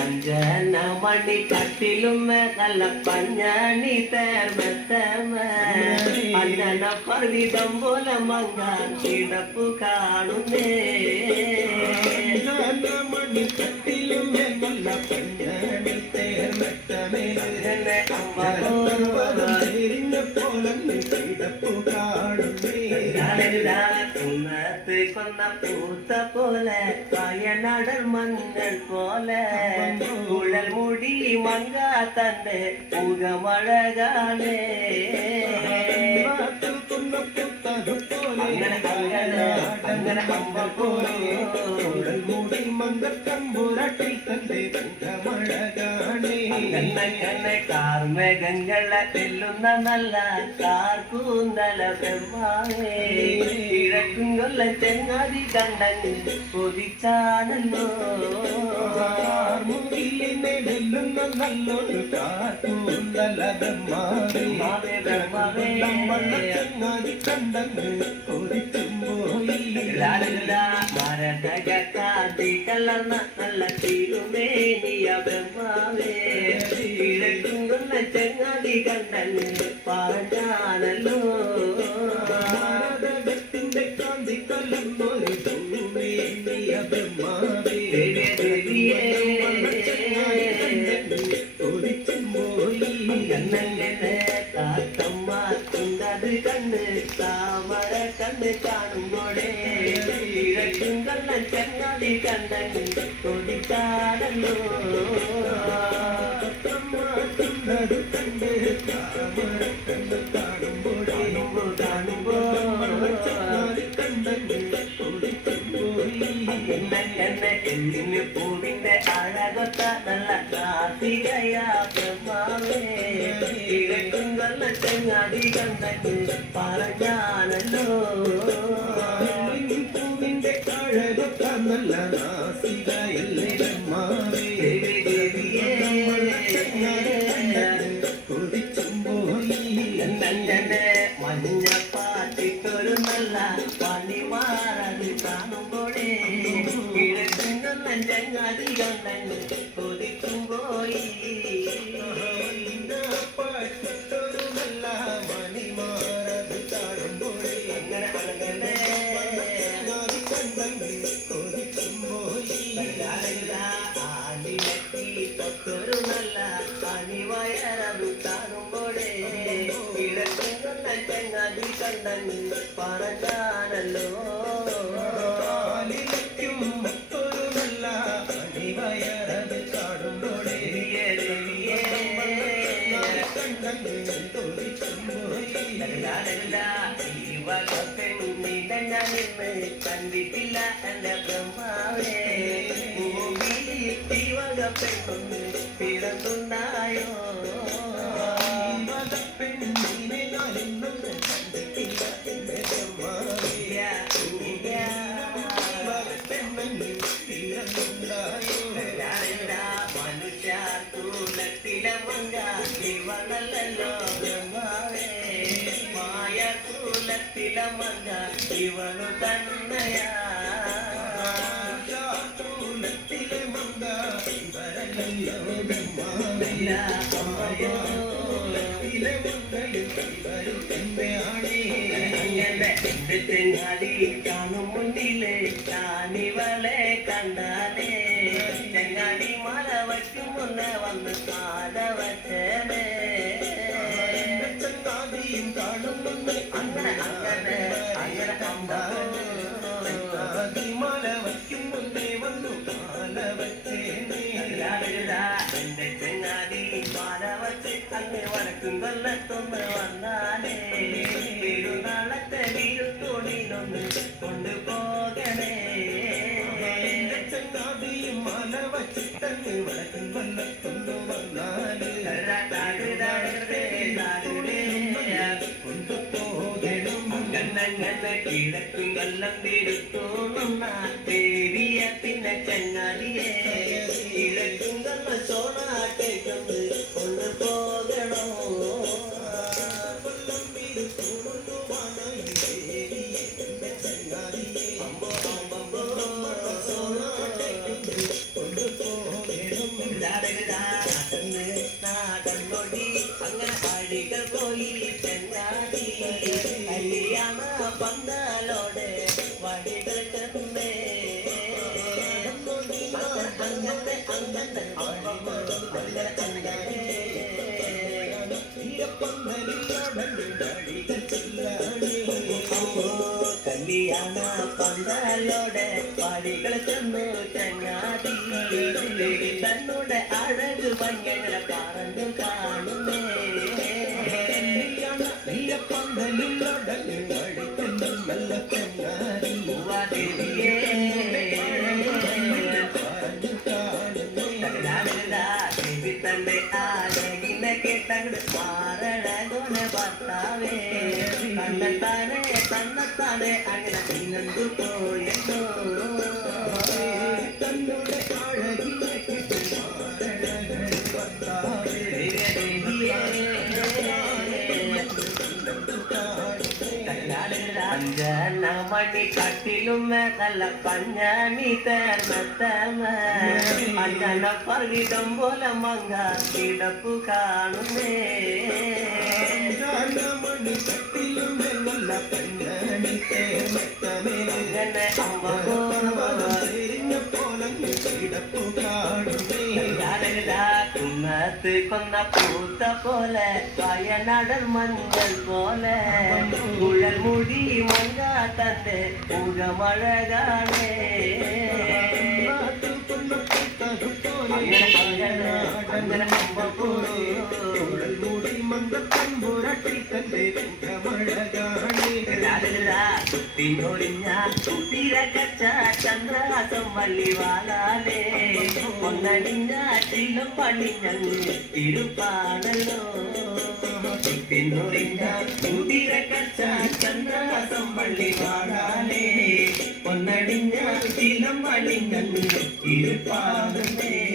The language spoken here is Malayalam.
അഞ്ജന മണി കട്ടിലുമേ നല്ല പഞ്ഞാണി തേർമത്തമേ അഞ്ജന പർവിതം പോലെ മങ്ങാൻ കിടപ്പു കാണുന്നേ മണി കട്ടിലുമേ നല്ല പഞ്ഞാണി തേർമത്തമേ പോലെ കിടപ്പു കാണുന്നേ കുന്നത്ത് കൊന്ന പൂത്ത പോലെ വയനാടൽ മഞ്ഞൾ പോലെ കുഴൽ മുടി മങ്ക തന്റെ മുഖമഴകാലേ അങ്ങനെ അമ്പ പോലെ മുടി മങ്കത്തമ്പുരട്ടിൽ തന്റെ മുഖമഴകാണേ കണ്ണെ കാർമേഘങ്ങളെ തെല്ലുന്ന നല്ല കാർക്കൂന്തല ബ്രഹ്മാവേ കിഴക്കും കൊല്ല ചെങ്ങാതി കണ്ടങ്ങ് കൊതിച്ചാണല്ലോ മുടിയിലെല്ലുന്ന നല്ലൊരു കാർക്കൂന്തല ബ്രഹ്മാവേ ചെങ്ങാതി കണ്ടങ്ങ് കൊതിച്ചുമ്പോയി മരതകാതി കലർന്ന നല്ല തിരുമേനിയ ബ്രഹ്മാവേ കിഴക്കും കൊല്ല ചെങ്ങാതി കണ്ടങ്ങ് പറഞ്ഞാണല്ലോ ഭാരതത്തിന്റെ കാന്തി കലർന്നൊരു തിരുമേനിയ ബ്രഹ്മാവേ കൊതിച്ചുമ്പോയി താത്തമ്മ കുണ്ടത് കണ്ട് താമര കണ്ട് കാണുമ്പോഴേ കിഴക്കും കള്ള ചങ്ങാതി കണ്ടങ്ങ് കൊതിച്ചാണല്ലോ കണ്ടത് കണ്ട് താമര കണ്ട് കാണുമ്പോഴേ കാണുമ്പോ കണ്ടത് കൊതിച്ചുമ്പോയി എല്ലിന് പൂവിന്റെ അഴകൊത്ത നല്ല കാർത്തികയ ബ്രഹ്മാവേ കിഴക്കും കൊല്ല ചങ്ങാതി കണ്ടങ്ങ് പറഞ്ഞാണല്ലോ പൂവിന്റെ അഴകൊത്ത നല്ല നാസികയല്ലേ ബ്രഹ്മാവേ കൊതിച്ചുമ്പോയി മഞ്ഞ പാട്ടിട്ടൊരു നല്ല പണിമാറത് കാണുമ്പോഴേ കിഴക്കും കൊല്ല ചങ്ങാതി കണ്ടങ്ങ് കൊതിക്കും പോയി പാട്ടിട്ടൊരു നല്ല മണിമാറത് കാണുമ്പോഴേ അങ്ങനെ കണ്ടങ്ങ് കൊതിച്ചുമ്പോയി ആലിലെത്തി തൊട്ടൊരു നല്ല അണിവയറതു കാണുമ്പോഴേ കിഴക്കും കൊല്ല ചങ്ങാതി കണ്ടങ്ങ് പറഞ്ഞാണല്ലോ കാലിലേക്കും മറ്റൊരു നല്ല അണിവയറത് കാണുമ്പോഴേ കണ്ടങ്ങ് കൊതിച്ചുമ്പോയി പെണ്ണിനെ ഞാനിന്ന് കണ്ടിട്ടില്ല എന്റെ ബ്രഹ്മാവേ വക പെണ്ണൊന്ന് പിറന്നുണ്ടായോ പെണ്ണിനെ ഞാനിന്നും കണ്ടിട്ടില്ല എന്റെ ബ്രഹ്മാവേ പെണ്ണെന്ന് പിറന്നുണ്ടായോ മനുഷ്യ കൂലത്തിലെ മങ്ക ഇവളല്ലോ ബ്രഹ്മാവേ മായ കൂലത്തിലെ മങ്ക ഇവളു തന്നയാ ചെങ്ങാതി കാണും മുന്നിലെ കാണിവളെ കണ്ടാലേ ചെങ്ങാതി മല വയ്ക്കും മുന്നേ വന്ന് കാല വച്ചേ ചങ്ങാതിയും കാണും മുന്നേ അങ്ങനെ മല വയ്ക്കും മുന്നേ വന്നു കാല വച്ചേനെ എന്റെ ചെങ്ങാതി മാല വച്ച് അങ്ങ് വടക്കും കൊല്ലത്തൊന്ന് വന്നാലേ പെരുന്നാളത്തെ വീരുത്തോണിനൊന്ന് കൊണ്ടുപോകണേ ചങ്ങാതിയും മല വച്ചിട്ടങ്ങ് വടക്കും കൊല്ലത്തൊന്നു വന്നാല് കിഴക്കും കൊല്ലം വീരുത്തോണുന്ന ദേവിയ പിന്നെ ചെങ്ങാതിയെ കിഴക്കും കൊല്ല സോണാട്ടേക്കൊന്ന് കൊണ്ടുപോകണോ കൊല്ലം വീരുത്തോണുവാനായി ദേവിയെ പന്തലോടെ വഴികൾ ചെന്നേ അങ്ങത്തെ അങ്ങത്തെ കല്യാണ പന്തലോടെ വഴികൾ ചെന്നു ചങ്ങാതി തന്നോടെ അഴക് ഭംഗികളെ പറഞ്ഞു കാണുന്നേ തന്റെ ആരകിനെ കേട്ടങ്ങട് മാറഴകോനെ ഭർത്താവേ തന്നെത്താനെ അങ്ങനെ പിന്നെന്തു പോയല്ലോ തന്നോട് അഴകിനെ കേട്ട് മാറഴകൻ ഭർത്താവേ അഞ്ചന മണി കട്ടിലും നല്ല പഞ്ഞാണി തേർന്നത്തമ അഞ്ചന പകിടം പോലെ മങ്ങ കിടപ്പു കാണുന്നേ മണി കട്ടിലും നല്ല പഞ്ഞാണി തേർന്നത്തമേ അങ്ങനെ അമ്മ കിടപ്പു കാണുന്നേ കുന്നത്ത് കൊന്ന പൂത്ത പോലെ വയനാടൻ മഞ്ഞൾ പോലെ കുഴൽ മുടി മങ്ക തന്റെ മുഖമഴകാണേ അങ്ങനെ മുടി മന്ദ തമ്പുരട്ടി തന്റെ കുത്തിനൊളിഞ്ഞ കുത്തിരകച്ച ചന്ദ്രഹാസം വള്ളിവാളാലേ ഒന്നടിഞ്ഞ ചിലും പണിഞ്ഞങ്ങ് ഇരുപ്പാണല്ലോ കുത്തിനൊളിഞ്ഞ കുത്തിരകച്ച ചന്ദ്രഹാസം വള്ളിവാളാലേ ഒന്നടിഞ്ഞ ചിലും പണിഞ്ഞങ്ങ് ഇരുപ്പാണല്ലേ